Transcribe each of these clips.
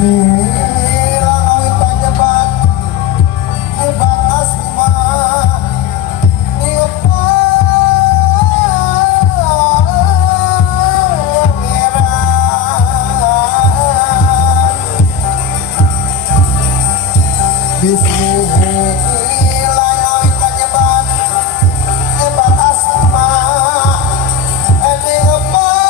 Bismillah awit panjabat hebat asma Bismillah awit panjabat hebat asma ini pangeran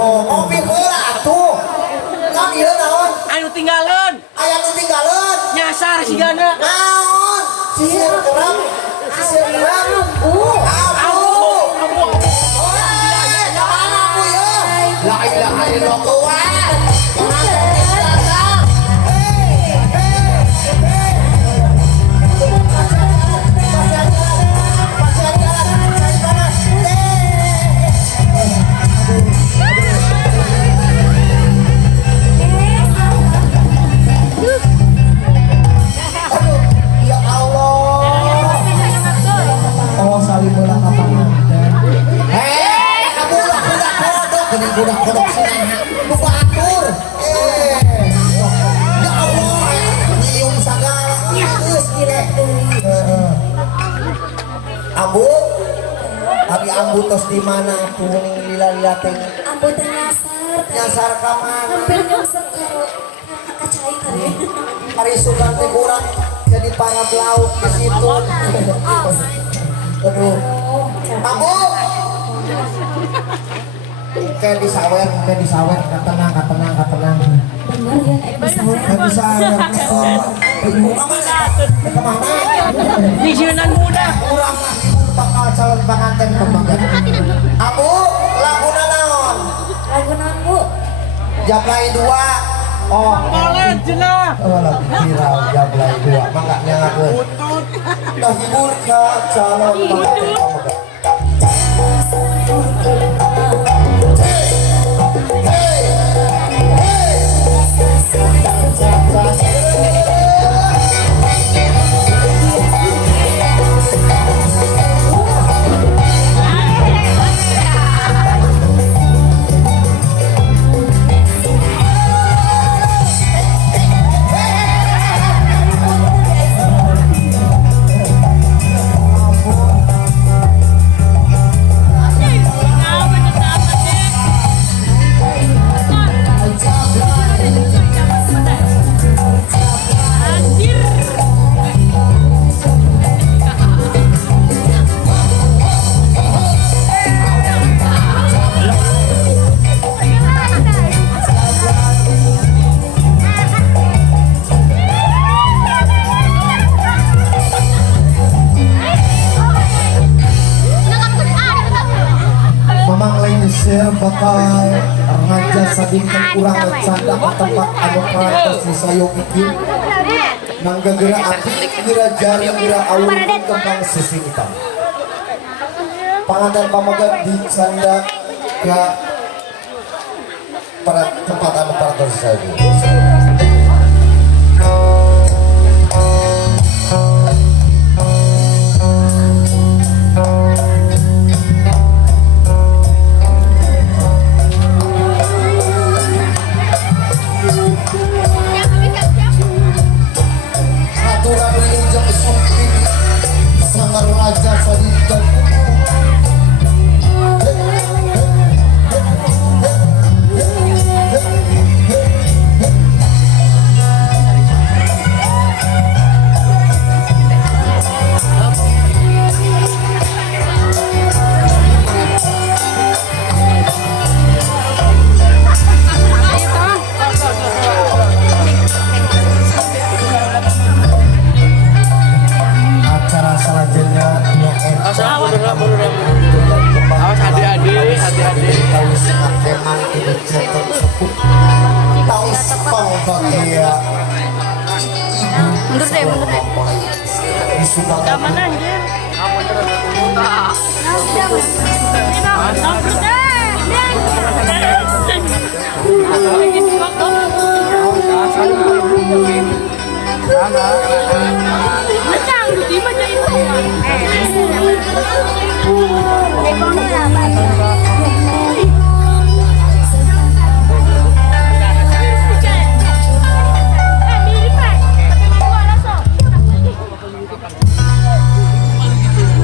bro, ngopi heula atuh. Naon ieu naon? Anu tinggalan. Aya nu tinggalan. Nyasar sigana. Naon? Sisir kerang. Sisir kerang. Abu. Oh, mana abu ya? La ilaha illallah. Budak kodok sini, buka atur. Ya Allah, nyium segala. Terus gila. Ambu, abi ambu tos di mana tuh ning lila-lila teh? Ambu teh nyasar. Nyasar ka mana? Hampir nyasar ke kacai tadi. Hari sugan teh kurang jadi para belauk di situ. Aduh. Ambu. Kayak disawer, tenang. Bener ya, Bisa. Ibu kemana? Kemana? Di sieunan muda. Kurang ibu bakal calon pengantin pembangun. Abu, laguna naon? lagu nanggu. Jablay 2. Oh, Boleh cenah. oh lagu viral Jablay 2. Mangga nyangakeun. Dah hibur ka calon pengantin pembangun. Bakal raja sadingkan kurang canda ke tempat anu prantos di sayung iki mangga geura api geura jari geura aur kembang sisi hitam panganten pamoga di canda ke pada tempat anu prantos di sayung Mundur deh. Zaman anjir.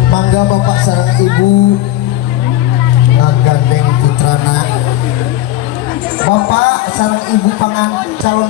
Mangga bapak sareng ibu ngagandeng putrana. Bapak sareng ibu calon